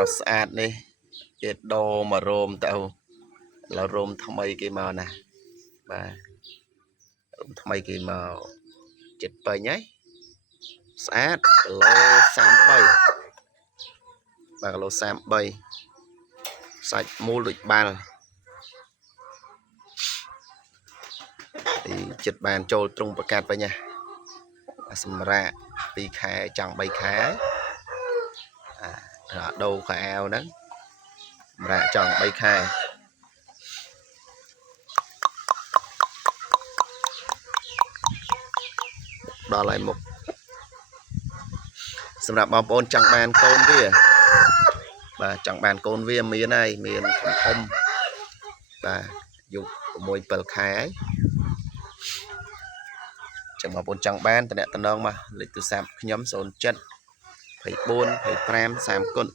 ប្រស្អាតនេះគេដោមករោមទៅแล้วរោមថ្មីគេមកណាបាទរោមថ្មីគេមកចិត្តពេញហើយស្អាតគីឡូ33បាទគីឡូ33សាច់មូលដូចបាល់ចិត្តបានចូលទ្រុងប្រកាសវិញណាសម្រាប់2ខែចង់3ខែដូរខោអាវហ្នឹងសម្រាប់ចង់3ខែដល់ហើយមុខសម្រាប់បងប្អូនចង់បានកូនវាបាទចង់បានកូនវាមានហើយមានធំបាទយុគ6 7ខែហើយចាំបងប្អូនចង់បានតំណងមកលេខទូរស័ព្ទខ្ញុំ07 24 25 30គុណ